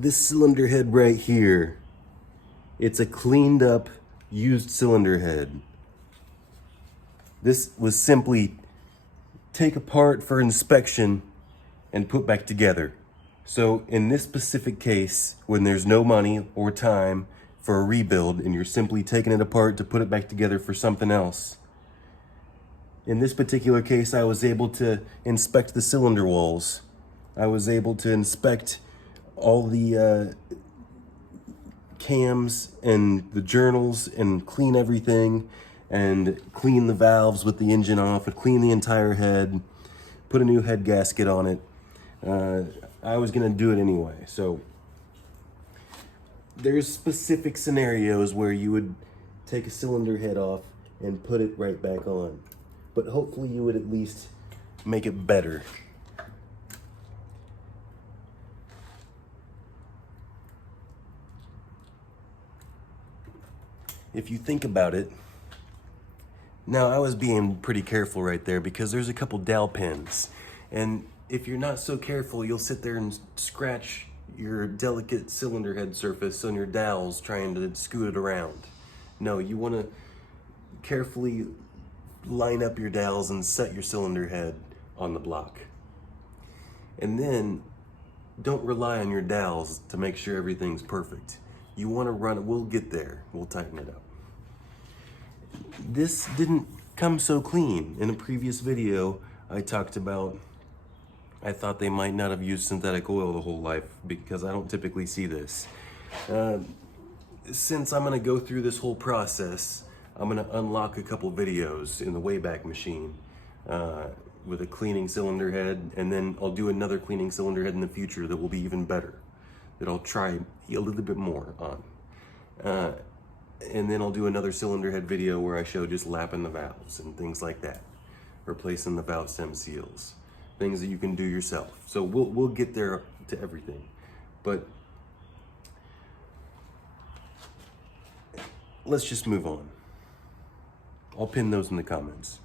This cylinder head right here, it's a cleaned up, used cylinder head. This was simply take apart for inspection and put back together. So in this specific case, when there's no money or time for a rebuild and you're simply taking it apart to put it back together for something else, in this particular case, I was able to inspect the cylinder walls. I was able to inspect all the cams and the journals and clean everything and clean the valves with the engine off and clean the entire head, put a new head gasket on it. I was gonna do it anyway. So there's specific scenarios where you would take a cylinder head off and put it right back on. But hopefully you would at least make it better. If you think about it, now I was being pretty careful right there because there's a couple dowel pins. And if you're not so careful, you'll sit there and scratch your delicate cylinder head surface on your dowels trying to scoot it around. No, you want to carefully line up your dowels and set your cylinder head on the block. And then don't rely on your dowels to make sure everything's perfect. You want to run it, we'll get there, we'll tighten it up. This didn't come so clean. In a previous video, I talked about, I thought they might not have used synthetic oil the whole life because I don't typically see this. Since I'm gonna go through this whole process, I'm gonna unlock a couple videos in the Wayback Machine with a cleaning cylinder head, and then I'll do another cleaning cylinder head in the future that will be even better, that I'll try a little bit more on. And then I'll do another cylinder head video where I show just lapping the valves and things like that, replacing the valve stem seals, things that you can do yourself. So we'll get there to everything, but let's just move on. I'll pin those in the comments.